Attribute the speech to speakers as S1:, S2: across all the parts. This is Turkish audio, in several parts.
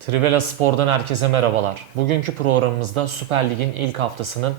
S1: Trivela Spor'dan herkese merhabalar. Bugünkü programımızda Süper Lig'in ilk haftasının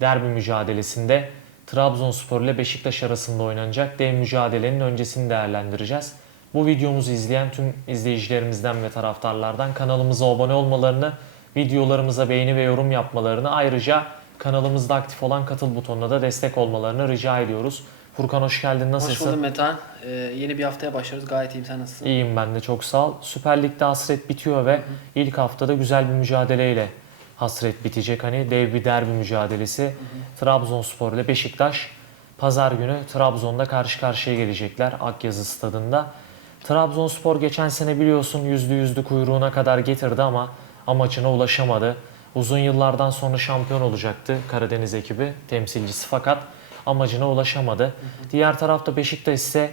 S1: derbi mücadelesinde Trabzonspor ile Beşiktaş arasında oynanacak dev mücadelenin öncesini değerlendireceğiz. Bu videomuzu izleyen tüm izleyicilerimizden ve taraftarlardan kanalımıza abone olmalarını, videolarımıza beğeni ve yorum yapmalarını ayrıca kanalımızda aktif olan katıl butonuna da destek olmalarını rica ediyoruz. Furkan hoş geldin.
S2: Hoş
S1: Nasılsın?
S2: buldum Metehan. Ee, yeni bir haftaya başlıyoruz. Gayet iyiyim. Sen nasılsın?
S1: İyiyim ben de çok sağ ol. Süper Lig'de hasret bitiyor ve ilk haftada güzel bir mücadeleyle hasret bitecek. Hani dev bir derbi mücadelesi. Trabzonspor ile Beşiktaş pazar günü Trabzon'da karşı karşıya gelecekler Akyazı stadında. Trabzonspor geçen sene biliyorsun yüzlü yüzlü kuyruğuna kadar getirdi ama amacına ulaşamadı. Uzun yıllardan sonra şampiyon olacaktı Karadeniz ekibi temsilcisi fakat amacına ulaşamadı. Diğer tarafta Beşiktaş ise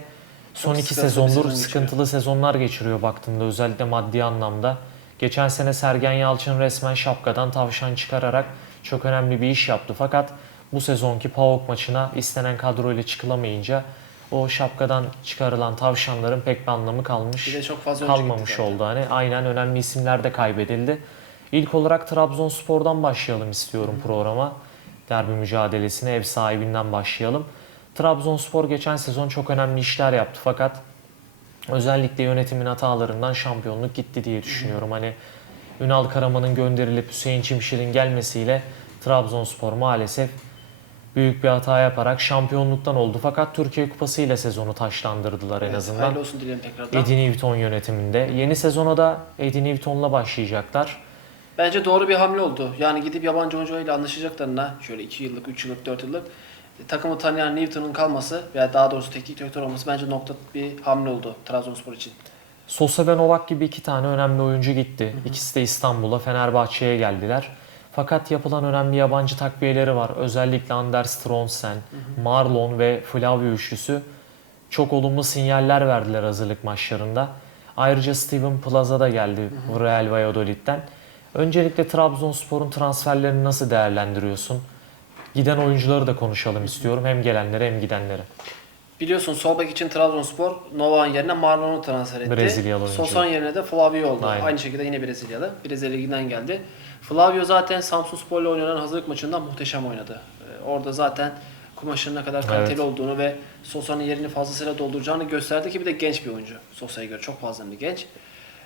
S1: son
S2: Çok
S1: iki sezondur sıkıntılı sezonlar geçiriyor baktığında özellikle maddi anlamda. Geçen sene Sergen Yalçın resmen şapkadan tavşan çıkararak çok önemli bir iş yaptı. Fakat bu sezonki PAOK maçına istenen kadroyla çıkılamayınca o şapkadan çıkarılan tavşanların pek bir anlamı kalmış
S2: Bir de çok fazla
S1: kalmamış oldu. Hani aynen önemli isimler de kaybedildi. İlk olarak Trabzonspor'dan başlayalım istiyorum programa. Derbi mücadelesine ev sahibinden başlayalım. Trabzonspor geçen sezon çok önemli işler yaptı fakat özellikle yönetimin hatalarından şampiyonluk gitti diye düşünüyorum. Hani Ünal Karaman'ın gönderilip Hüseyin Çimşir'in gelmesiyle Trabzonspor maalesef büyük bir hata yaparak şampiyonluktan oldu. Fakat Türkiye Kupası ile sezonu taşlandırdılar en
S2: Evet,
S1: azından.
S2: Hayırlı olsun dilerim tekrardan.
S1: Eddie Newton yönetiminde. Yeni sezona da Eddie Newton'la başlayacaklar.
S2: Bence doğru bir hamle oldu. Yani gidip yabancı oyuncuyla anlaşacaklarına şöyle 2 yıllık, 3 yıllık, 4 yıllık e, takımı tanıyan Newton'un kalması veya daha doğrusu teknik direktör olması bence nokta bir hamle oldu Trabzonspor için.
S1: Sosa ve Novak gibi iki tane önemli oyuncu gitti. İkisi de İstanbul'a, Fenerbahçe'ye geldiler. Fakat yapılan önemli yabancı takviyeleri var. Özellikle Anders Tronsen, Marlon ve Flavio üçlüsü çok olumlu sinyaller verdiler hazırlık maçlarında. Ayrıca Steven Plaza da geldi Real Valladolid'den. Öncelikle Trabzonspor'un transferlerini nasıl değerlendiriyorsun? Giden oyuncuları da konuşalım istiyorum. Hem gelenleri hem gidenleri.
S2: Biliyorsun sol bek için Trabzonspor Novak'ın yerine Marlon'u transfer etti.
S1: Brezilyalı oyuncu.
S2: Sosa'nın yerine de Flavio oldu.
S1: Aynen.
S2: Aynı şekilde yine Brezilyalı. Brezilya Ligi'nden geldi. Flavio zaten Samsun Spor'la oynanan hazırlık maçında muhteşem oynadı. Ee, Orada zaten kumaşının ne kadar kaliteli
S1: Evet.
S2: olduğunu ve Sosa'nın yerini fazlasıyla dolduracağını gösterdi ki bir de genç bir oyuncu. Sosa'ya göre çok fazla bir genç.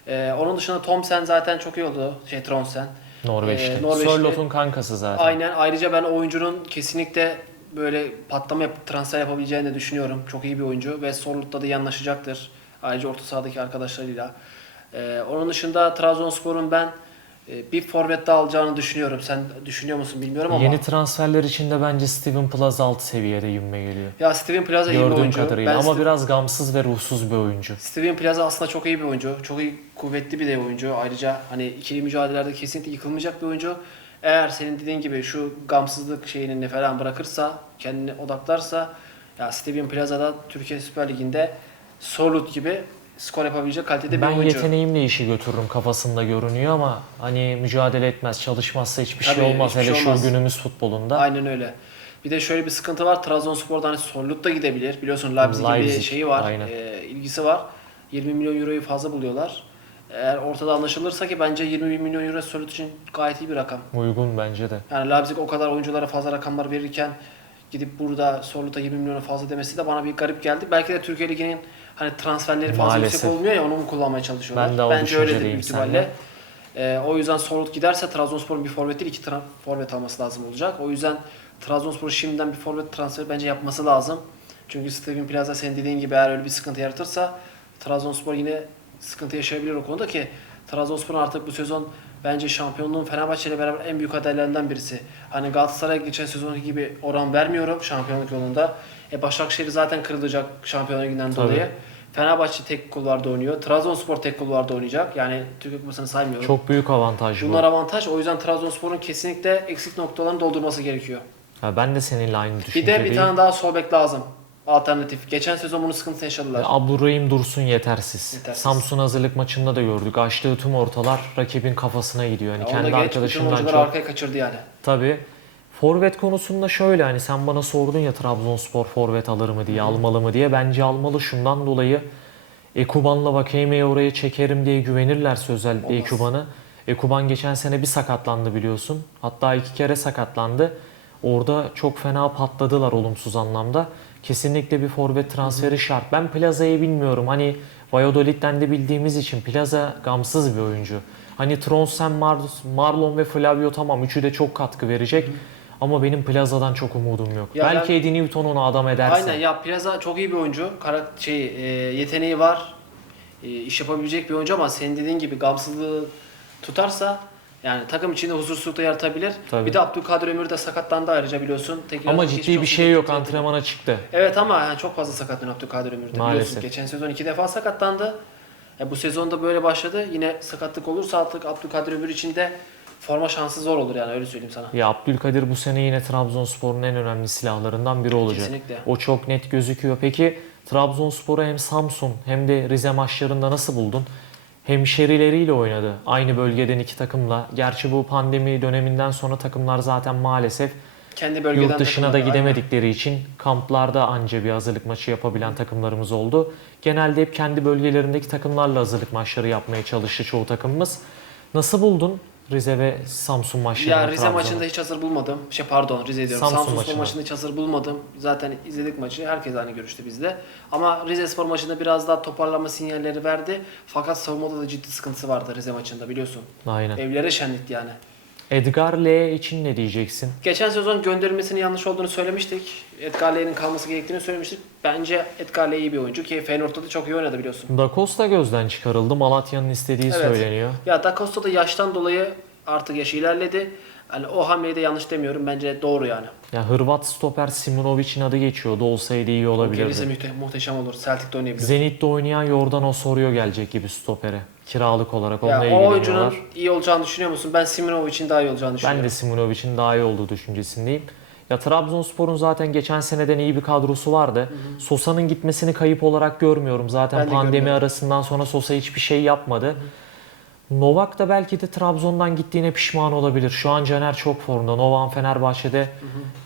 S2: Ee, onun dışında Thomsen zaten çok iyi oldu. Şey Tronsen.
S1: Norveçli.
S2: Ee, Norveçli.
S1: Sörlot'un kankası zaten.
S2: Aynen. Ayrıca ben oyuncunun kesinlikle böyle patlama yapıp transfer yapabileceğini de düşünüyorum. Çok iyi bir oyuncu ve Sorlut'ta da iyi anlaşacaktır. Ayrıca orta sahadaki arkadaşlarıyla. Ee, onun dışında Trabzonspor'un ben bir forvet daha alacağını düşünüyorum. Sen düşünüyor musun bilmiyorum ama.
S1: Yeni transferler içinde bence Steven Plaza alt seviyede yürüme geliyor.
S2: Ya Steven Plaza iyi bir oyuncu.
S1: kadarıyla
S2: Ben
S1: ama
S2: Ste-
S1: biraz gamsız ve ruhsuz bir oyuncu.
S2: Steven Plaza aslında çok iyi bir oyuncu. Çok iyi, kuvvetli bir de oyuncu. Ayrıca hani ikili mücadelelerde kesinlikle yıkılmayacak bir oyuncu. Eğer senin dediğin gibi şu gamsızlık şeyini falan bırakırsa, kendini odaklarsa ya Steven Plaza da Türkiye Süper Ligi'nde Sorlut gibi skor yapabilecek kalitede bir
S1: Ben
S2: oyuncu.
S1: yeteneğimle işi götürürüm kafasında görünüyor ama hani mücadele etmez, çalışmazsa hiçbir şey
S2: Tabii,
S1: olmaz.
S2: hiçbir
S1: Hele
S2: şey
S1: şu
S2: olmaz.
S1: günümüz futbolunda.
S2: Aynen öyle. Bir de şöyle bir sıkıntı var. Trabzonspor'da hani Sorlut da gidebilir. Biliyorsun Leipzig, gibi
S1: Leipzig,
S2: bir şeyi var.
S1: aynen.
S2: e, ilgisi var. 20 milyon euroyu fazla buluyorlar. Eğer ortada anlaşılırsa ki bence 20 milyon euro Sorlut için gayet iyi bir rakam.
S1: Uygun bence de.
S2: Yani Leipzig o kadar oyunculara fazla rakamlar verirken gidip burada Sorlut'a 20 milyona fazla demesi de bana bir garip geldi. Belki de Türkiye Ligi'nin hani transferleri fazla
S1: Maalesef.
S2: yüksek olmuyor ya onu mu kullanmaya çalışıyorlar?
S1: Ben de o
S2: Bence öyledir büyük ihtimalle. Ee, o yüzden Sorlut giderse Trabzonspor'un bir forvet değil iki forvet alması lazım olacak. O yüzden Trabzonspor şimdiden bir forvet transferi bence yapması lazım. Çünkü Steven Plaza senin dediğin gibi eğer öyle bir sıkıntı yaratırsa Trabzonspor yine sıkıntı yaşayabilir o konuda ki Trabzonspor'un artık bu sezon bence şampiyonluğun Fenerbahçe ile beraber en büyük adaylarından birisi. Hani Galatasaray'a geçen sezonki gibi oran vermiyorum şampiyonluk yolunda. E Başakşehir zaten kırılacak şampiyonluk
S1: Tabii.
S2: dolayı. Fenerbahçe tek kulvarda oynuyor. Trabzonspor tek kulvarda oynayacak. Yani Türkiye Kupası'nı saymıyorum.
S1: Çok büyük avantaj bu.
S2: Bunlar avantaj. O yüzden Trabzonspor'un kesinlikle eksik noktalarını doldurması gerekiyor.
S1: Ha, ben de seninle aynı
S2: Bir de
S1: düşüncedeyim.
S2: bir tane daha sol bek lazım. Alternatif. Geçen sezon bunu sıkıntı yaşadılar.
S1: Abdurrahim Dursun yetersiz.
S2: Yetersiz.
S1: Samsun hazırlık maçında da gördük. Açtığı tüm ortalar rakibin kafasına gidiyor. Yani
S2: Ya
S1: kendi arkadaşından çok
S2: arkaya kaçırdı yani.
S1: Tabii. Forvet konusunda şöyle hani sen bana sordun ya Trabzonspor forvet alır mı diye, almalı mı diye. Bence almalı şundan dolayı Ekuban'la Vakayeme'yi oraya çekerim diye güvenirlerse özellikle
S2: Olmaz.
S1: Ekuban'ı. Ekuban geçen sene bir sakatlandı biliyorsun. Hatta iki kere sakatlandı. Orada çok fena patladılar olumsuz anlamda. Kesinlikle bir forvet transferi şart. Ben Plaza'yı bilmiyorum. Hani Valladolid'den de bildiğimiz için Plaza gamsız bir oyuncu. Hani Tronsen, Mar Marlon ve Flavio tamam üçü de çok katkı verecek. Ama benim Plaza'dan çok umudum yok.
S2: Ya
S1: Belki Eddie Newton onu adam ederse.
S2: Aynen ya Plaza çok iyi bir oyuncu. Karak şey e, yeteneği var. E, iş yapabilecek bir oyuncu ama senin dediğin gibi gamsızlığı tutarsa yani takım içinde huzursuzluk da yaratabilir.
S1: Tabii.
S2: Bir de Abdülkadir Ömür de sakatlandı ayrıca biliyorsun. Tekrar
S1: Ama ciddi bir şey yok. Antrenmana çıktı.
S2: Evet ama yani çok fazla sakatlanıyor Abdülkadir Ömür'de
S1: Maalesef.
S2: biliyorsun. Geçen sezon iki defa sakatlandı. E, bu sezonda böyle başladı. Yine sakatlık olursa artık Abdülkadir Ömür için de forma şansı zor olur yani öyle söyleyeyim sana.
S1: Ya Abdülkadir bu sene yine Trabzonspor'un en önemli silahlarından biri olacak.
S2: Kesinlikle.
S1: O çok net gözüküyor. Peki Trabzonspor'u hem Samsun hem de Rize maçlarında nasıl buldun? Hemşerileriyle oynadı. Aynı bölgeden iki takımla. Gerçi bu pandemi döneminden sonra takımlar zaten maalesef
S2: Kendi bölgeden
S1: yurt dışına da gidemedikleri için kamplarda anca bir hazırlık maçı yapabilen takımlarımız oldu. Genelde hep kendi bölgelerindeki takımlarla hazırlık maçları yapmaya çalıştı çoğu takımımız. Nasıl buldun Rize ve Samsun maçlarını?
S2: Ya Rize
S1: Trabzon'u?
S2: maçında hiç hazır bulmadım. Şey pardon Rize diyorum.
S1: Samsun
S2: Samsun, Spor
S1: maçında.
S2: maçında hiç hazır bulmadım. Zaten izledik maçı. Herkes aynı görüşte bizde. Ama Rize Spor maçında biraz daha toparlama sinyalleri verdi. Fakat savunmada da ciddi sıkıntısı vardı Rize maçında biliyorsun.
S1: Aynen.
S2: Evlere şenlikti yani.
S1: Edgar L için ne diyeceksin?
S2: Geçen sezon gönderilmesinin yanlış olduğunu söylemiştik. Edgar Ley'nin kalması gerektiğini söylemiştik. Bence Edgar Ley iyi bir oyuncu ki Feyenoord'da da çok iyi oynadı biliyorsun.
S1: Da Costa gözden çıkarıldı. Malatya'nın istediği
S2: Evet.
S1: söyleniyor.
S2: Ya Da Costa da yaştan dolayı artık yaşı ilerledi. Yani o hamleyi de yanlış demiyorum. Bence doğru yani.
S1: Ya Hırvat stoper Simonovic'in adı geçiyordu. Olsaydı iyi
S2: Gelirse
S1: olabilirdi.
S2: mühte- muhteşem olur. Celtic'te oynayabilir.
S1: Zenit'te oynayan Jordan Osorio gelecek gibi stopere. Kiralık olarak onunla
S2: Ya, o
S1: ilgileniyorlar.
S2: oyuncunun iyi olacağını düşünüyor musun? Ben Siminovic'in daha iyi olacağını düşünüyorum.
S1: Ben de Simonovic'in daha iyi olduğu düşüncesindeyim. Ya Trabzonspor'un zaten geçen seneden iyi bir kadrosu vardı. Sosa'nın gitmesini kayıp olarak görmüyorum. Zaten
S2: Ben de
S1: pandemi
S2: görmüyorum.
S1: arasından sonra Sosa hiçbir şey yapmadı. Novak da belki de Trabzon'dan gittiğine pişman olabilir. Şu an Caner çok formda. Novak'ın Fenerbahçe'de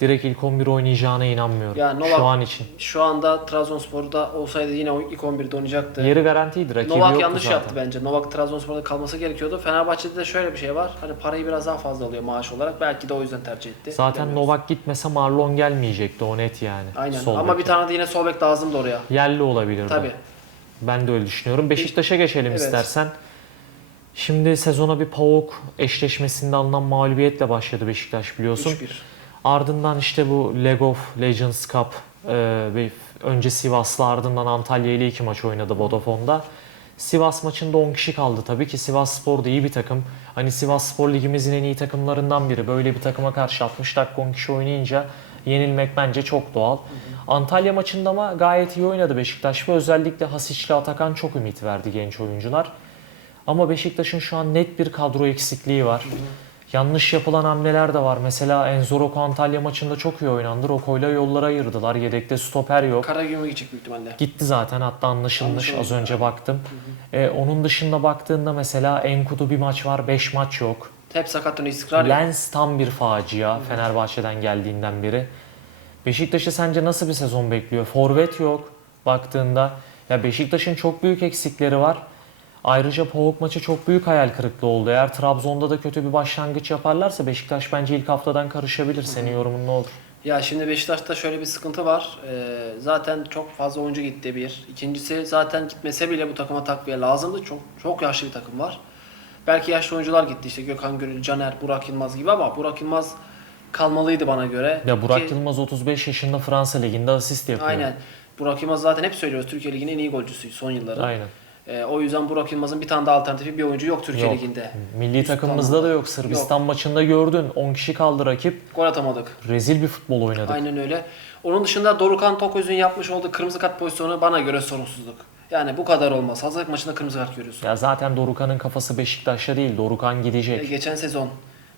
S1: direkt ilk 11 oynayacağına inanmıyorum.
S2: Ya Novak-
S1: Şu an için.
S2: Şu anda Trabzonspor'da olsaydı yine ilk 11'de oynayacaktı.
S1: Yeri garantiydi. Rakibi
S2: Novak yanlış
S1: zaten.
S2: yaptı bence. Novak Trabzonspor'da kalması gerekiyordu. Fenerbahçe'de de şöyle bir şey var. Hani parayı biraz daha fazla alıyor maaş olarak. Belki de o yüzden tercih etti.
S1: Zaten
S2: Bilemiyoruz.
S1: Novak gitmese Marlon gelmeyecekti o net yani.
S2: Aynen.
S1: Sol
S2: Ama bir tane de yine sol bek lazımdı oraya.
S1: Yerli olabilirdi.
S2: Tabii.
S1: Ben de öyle düşünüyorum. Beşiktaş'a geçelim
S2: Evet.
S1: istersen. Şimdi sezona bir PAOK eşleşmesinde alınan mağlubiyetle başladı Beşiktaş biliyorsun.
S2: 3-1.
S1: Ardından işte bu League of Legends Cup e, ve önce Sivas'la ardından Antalya ile iki maç oynadı Vodafone'da. Sivas maçında 10 kişi kaldı tabii ki Sivas Spor da iyi bir takım. Hani Sivas Spor ligimizin en iyi takımlarından biri. Böyle bir takıma karşı 60 dakika 10 kişi oynayınca yenilmek bence çok doğal. Antalya maçında ama gayet iyi oynadı Beşiktaş ve özellikle Hasic'le Atakan çok ümit verdi genç oyuncular. Ama Beşiktaş'ın şu an net bir kadro eksikliği var. Yanlış yapılan hamleler de var. Mesela Enzoroko Antalya maçında çok iyi oynandı. Roko'yla yollara ayırdılar. Yedekte stoper yok.
S2: Karagümrük gidecek büyük ihtimalle.
S1: Gitti zaten hatta anlaşılmış
S2: Anlaşılmış.
S1: az önce baktım. Ee, onun dışında baktığında mesela Enkudu bir maç var 5 maç yok.
S2: Hep sakatlanıyor istikrar yok.
S1: Lens tam bir facia Fenerbahçe'den geldiğinden beri. Beşiktaş'ı sence nasıl bir sezon bekliyor? Forvet yok baktığında. Ya Beşiktaş'ın çok büyük eksikleri var. Ayrıca Pavuk maçı çok büyük hayal kırıklığı oldu. Eğer Trabzon'da da kötü bir başlangıç yaparlarsa Beşiktaş bence ilk haftadan karışabilir. Senin yorumun ne olur?
S2: Ya şimdi Beşiktaş'ta şöyle bir sıkıntı var. Ee, zaten çok fazla oyuncu gitti bir. İkincisi zaten gitmese bile bu takıma takviye lazımdı. Çok çok yaşlı bir takım var. Belki yaşlı oyuncular gitti işte Gökhan Gönül, Caner, Burak Yılmaz gibi ama Burak Yılmaz kalmalıydı bana göre.
S1: Ya Burak
S2: Ki-
S1: Yılmaz 35 yaşında Fransa Ligi'nde asist yapıyor.
S2: Aynen. Burak Yılmaz zaten hep söylüyoruz Türkiye Ligi'nin en iyi golcüsü son yılları.
S1: Aynen.
S2: Ee, o yüzden Burak Yılmaz'ın bir tane daha alternatifi bir oyuncu yok Türkiye
S1: Yok.
S2: Ligi'nde.
S1: Milli
S2: Üst
S1: takımımızda da
S2: anlamda.
S1: yok. Sırbistan maçında gördün. 10 kişi kaldı rakip.
S2: Gol atamadık.
S1: Rezil bir futbol oynadık.
S2: Aynen öyle. Onun dışında Dorukan Toköz'ün yapmış olduğu kırmızı kart pozisyonu bana göre sorunsuzluk. Yani bu kadar olmaz. Hazırlık maçında kırmızı kart görüyorsun.
S1: Ya zaten Dorukan'ın kafası Beşiktaş'ta değil. Dorukan
S2: E,
S1: gidecek.
S2: geçen sezon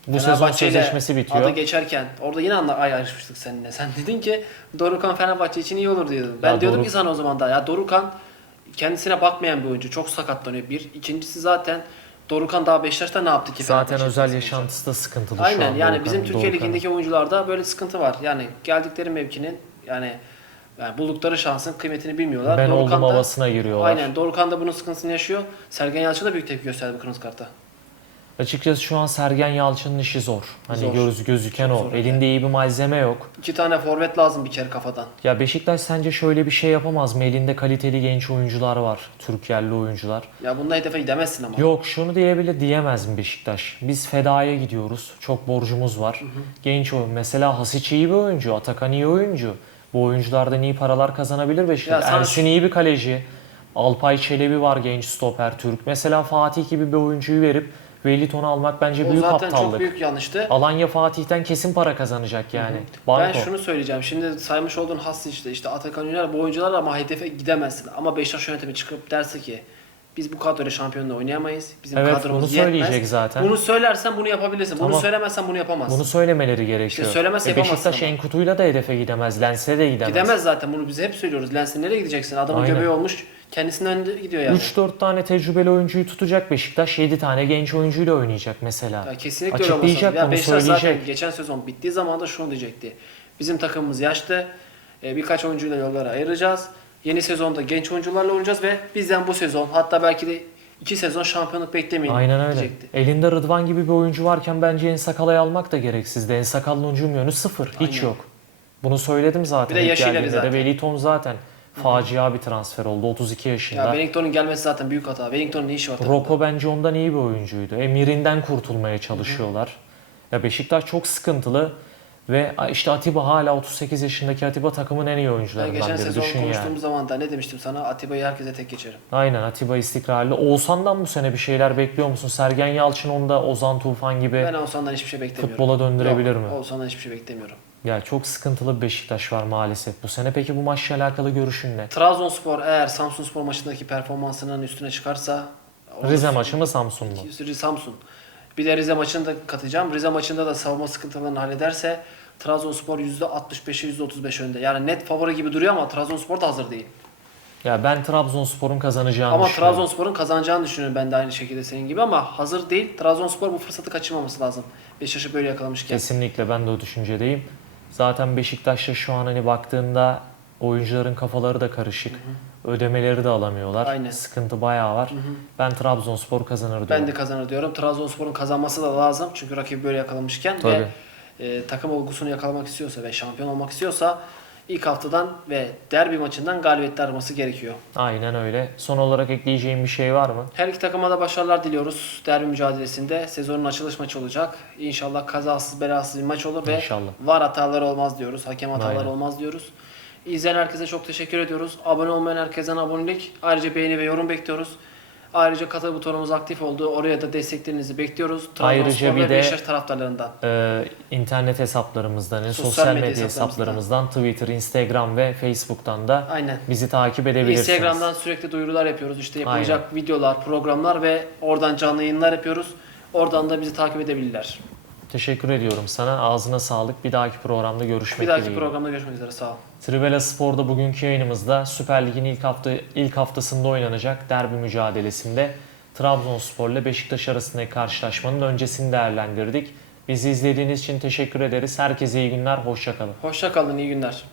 S1: Bu sezon sözleşmesi bitiyor.
S2: Adı geçerken orada yine anla ay ayrışmıştık seninle. Sen dedin ki Dorukan Fenerbahçe için iyi olur diyordun. Ben
S1: Ya
S2: diyordum
S1: Doruk-
S2: ki sana o zaman da ya Dorukan kendisine bakmayan bir oyuncu. Çok sakatlanıyor bir. İkincisi zaten Dorukan daha Beşiktaş'ta ne yaptı ki?
S1: Zaten özel yaşantısı da sıkıntılı şu
S2: Aynen
S1: an
S2: yani
S1: Dorukhan-
S2: bizim Türkiye
S1: Dorukhan'ın.
S2: Ligi'ndeki oyuncularda böyle sıkıntı var. Yani geldikleri mevkinin yani Yani buldukları şansın kıymetini bilmiyorlar.
S1: Ben
S2: Dorukhan
S1: oldum
S2: da-
S1: havasına giriyorlar.
S2: Aynen. Dorukhan da bunun sıkıntısını yaşıyor. Sergen Yalçın da büyük tepki gösterdi bu kırmızı karta.
S1: Açıkçası şu an Sergen Yalçın'ın işi zor. Hani
S2: Zor.
S1: göz, gözüken
S2: Çok
S1: o.
S2: zor,
S1: Elinde iyi bir malzeme yok.
S2: İki tane forvet lazım bir kere kafadan.
S1: Ya Beşiktaş sence şöyle bir şey yapamaz mı? Elinde kaliteli genç oyuncular var. Türk yerli oyuncular.
S2: Ya bunda hedefe gidemezsin ama.
S1: Yok şunu diyebilir diyemez mi Beşiktaş? Biz fedaya gidiyoruz. Çok borcumuz var. Genç oyun. Mesela Hasic iyi bir oyuncu. Atakan iyi oyuncu. Bu oyunculardan iyi paralar kazanabilir Beşiktaş.
S2: Ya sana-
S1: Ersun iyi bir kaleci. Alpay Çelebi var genç stoper Türk. Mesela Fatih gibi bir oyuncuyu verip Wellington'u almak bence
S2: o
S1: büyük
S2: zaten
S1: aptallık.
S2: çok büyük yanlıştı.
S1: Alanya Fatih'ten kesin para kazanacak yani. Banko.
S2: Ben şunu söyleyeceğim. Şimdi saymış olduğun Hasic'te işte Atakan Üner bu oyuncular ama hedefe gidemezsin. Ama Beşiktaş yönetimi çıkıp derse ki biz bu kadroyla şampiyonla oynayamayız. Bizim
S1: Evet,
S2: kadromuz
S1: bunu
S2: yetmez.
S1: söyleyecek zaten.
S2: Bunu söylersen bunu yapabilirsin. Bunu
S1: Tamam.
S2: söylemezsen bunu yapamazsın.
S1: Bunu söylemeleri gerekiyor.
S2: İşte söylemezse
S1: E
S2: yapamazsın
S1: Beşiktaş
S2: ama.
S1: Enkutu'yla da hedefe gidemez. Lens'e de gidemez.
S2: Gidemez zaten bunu biz hep söylüyoruz. Lens'in nereye gideceksin? Adamın
S1: Aynen.
S2: göbeği olmuş. Kendisinden önde gidiyor yani.
S1: 3-4 tane tecrübeli oyuncuyu tutacak Beşiktaş. 7 tane genç oyuncuyla oynayacak mesela.
S2: Ya kesinlikle öyle olması
S1: Açıklayacak.
S2: Ya
S1: bunu
S2: Beşiktaş zaten
S1: söyleyecek.
S2: geçen sezon bittiği zaman da şunu diyecekti. Bizim takımımız yaşlı. E, birkaç oyuncuyla yollara ayıracağız. Yeni sezonda genç oyuncularla oynayacağız ve bizden bu sezon hatta belki de iki sezon şampiyonluk beklemeyin
S1: Aynen öyle.
S2: diyecekti.
S1: Elinde Rıdvan gibi bir oyuncu varken bence En Sakala'yı almak da gereksizdi. En Sakal'ın hücum yönü sıfır. Hiç
S2: Aynen.
S1: yok. Bunu söyledim zaten.
S2: Bir de
S1: ilk
S2: yaşı ileri
S1: geldiğinde
S2: zaten.
S1: Wellington zaten facia bir transfer oldu. 32 yaşında.
S2: Ya Wellington'un gelmesi zaten büyük hata. Wellington'un ne işi var?
S1: Roko bence ondan iyi bir oyuncuydu. Emirinden kurtulmaya çalışıyorlar. Ya Beşiktaş çok sıkıntılı ve işte Atiba hala 38 yaşındaki Atiba takımın en iyi oyuncularından
S2: geçen
S1: biri.
S2: sezon
S1: Düşün
S2: konuştuğumuz
S1: yani.
S2: zaman da ne demiştim sana? Atiba'yı herkese tek geçerim.
S1: Aynen Atiba istikrarlı. Oğuzhan'dan bu sene bir şeyler bekliyor musun? Sergen Yalçın onda Ozan Tufan gibi
S2: Ben Oğuzhan'dan hiçbir şey beklemiyorum.
S1: futbola döndürebilir
S2: Yok,
S1: mi?
S2: Oğuzhan'dan hiçbir şey beklemiyorum.
S1: Ya çok sıkıntılı bir Beşiktaş var maalesef bu sene. Peki bu maçla alakalı görüşün ne?
S2: Trabzonspor eğer Samsunspor maçındaki performansının üstüne çıkarsa
S1: Rize maçı mı Samsun mu?
S2: Rize Samsun. Bir de Rize maçını da katacağım. Rize maçında da savunma sıkıntılarını hallederse Trabzonspor %65'e %35 önde. Yani net favori gibi duruyor ama Trabzonspor da hazır değil.
S1: Ya ben Trabzonspor'un kazanacağını
S2: Ama
S1: düşünüyorum.
S2: Trabzonspor'un kazanacağını düşünüyorum ben de aynı şekilde senin gibi ama hazır değil. Trabzonspor bu fırsatı kaçırmaması lazım. Beşiktaş'ı böyle yakalamışken.
S1: Kesinlikle ben de o düşüncedeyim. Zaten Beşiktaş'ta şu an hani baktığında oyuncuların kafaları da karışık. Ödemeleri de alamıyorlar.
S2: Aynen.
S1: Sıkıntı bayağı var. Ben Trabzonspor kazanır diyorum.
S2: Ben de kazanır diyorum. Trabzonspor'un kazanması da lazım. Çünkü rakibi böyle yakalamışken
S1: Tabii.
S2: ve e, takım olgusunu yakalamak istiyorsa ve şampiyon olmak istiyorsa ilk haftadan ve derbi maçından galibiyetler alması gerekiyor.
S1: Aynen öyle. Son olarak ekleyeceğim bir şey var mı?
S2: Her iki takıma da başarılar diliyoruz. Derbi mücadelesinde sezonun açılış maçı olacak. İnşallah kazasız belasız bir maç olur ve
S1: İnşallah.
S2: var hataları olmaz diyoruz. Hakem hataları
S1: Aynen.
S2: olmaz diyoruz. İzleyen herkese çok teşekkür ediyoruz. Abone olmayan herkesten abonelik. Ayrıca beğeni ve yorum bekliyoruz. Ayrıca katıl butonumuz aktif oldu. Oraya da desteklerinizi bekliyoruz.
S1: Ayrıca
S2: Trabzonspor
S1: bir de-
S2: Beşiktaş taraftarlarından.
S1: Ee, internet hesaplarımızdan, yani
S2: Sosyal medya
S1: hesaplarımızdan, Twitter, Instagram ve Facebook'tan da
S2: Aynen.
S1: bizi takip edebilirsiniz.
S2: Instagram'dan sürekli duyurular yapıyoruz. İşte yapılacak videolar, programlar ve oradan canlı yayınlar yapıyoruz. Oradan da bizi takip edebilirler.
S1: Teşekkür ediyorum sana. Ağzına sağlık. Bir dahaki programda görüşmek
S2: Bir dahaki
S1: dileğiyle.
S2: programda görüşmek üzere. Sağ ol.
S1: Trivela Spor'da bugünkü yayınımızda Süper Lig'in ilk hafta ilk haftasında oynanacak derbi mücadelesinde Trabzonspor ile Beşiktaş arasındaki karşılaşmanın öncesini değerlendirdik. Bizi izlediğiniz için teşekkür ederiz. Herkese iyi günler, hoşçakalın.
S2: Hoşça kalın, iyi günler.